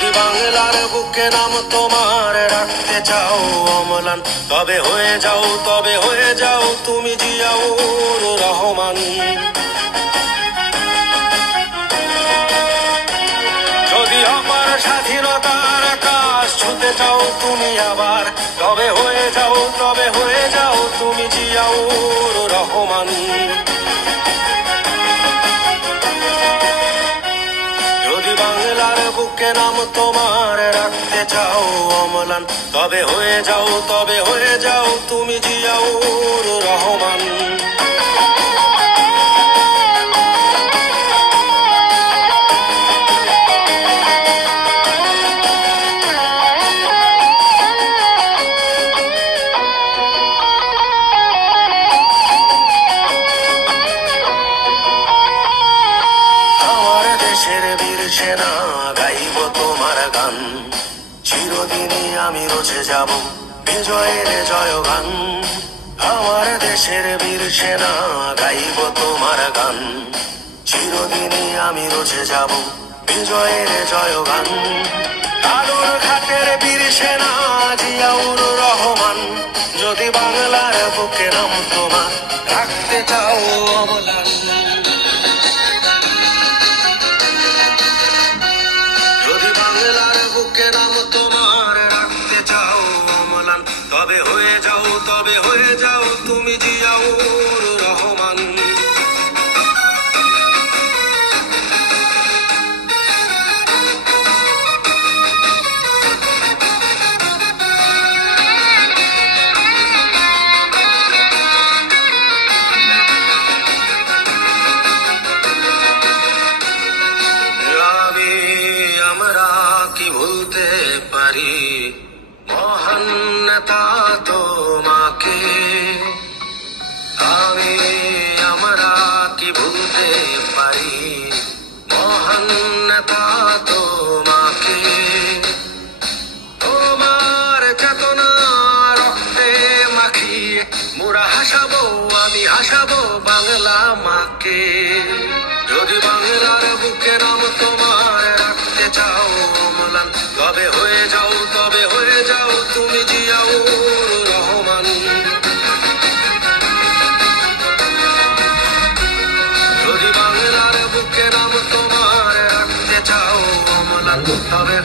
যদি বাংলার বুকে নাম তোমার রাখতে চাও অম্লান, তবে হয়ে যাও তুমি জিয়াউর রহমান। যদি আমার স্বাধীনতার আকাশ ছুতে চাও তুমি আবার, তবে হয়ে যাও তুমি জিয়াউর রহমান। যদি বাংলার বুকে নাম তোমার রাখতে চাও অম্লান, তবে হয়ে যাও তুমি জিয়াউর রহমান। বীর সেনা গাইব তোমার গান, চিরদিনই আমি রচে যাব বিজয়ের জয়গান। আমার দেশের বীর সেনা গাইব তোমার গান, চিরদিনই আমি রচে যাব বিজয়ের জয়গান। কালুর ঘাটের বীর সেনা জিয়াউর রহমান, যদি বাংলার বুকে নাম তোমার রাখতে চাও অম্লান। তবে হয়ে যাও তুমি জিয়াউর রহমান। আমরা কি ভুলতে পারি মহান নেতা তোমাকে, আমরা কি ভুলতে পারি মহান নেতা তোমাকে। তোমার চেতনা রক্তে মাখিয়ে মোরা আমি হাসাবো বাংলা মাকে। যদি বাংলার বুকে নাম তোমার রাখতে চাও অম্লান, তবে হয়ে যাও তুমি জিয়াউর রহমান। যদি বাংলার বুকে নাম তোমার রাখতে চাও অম্লান, তবে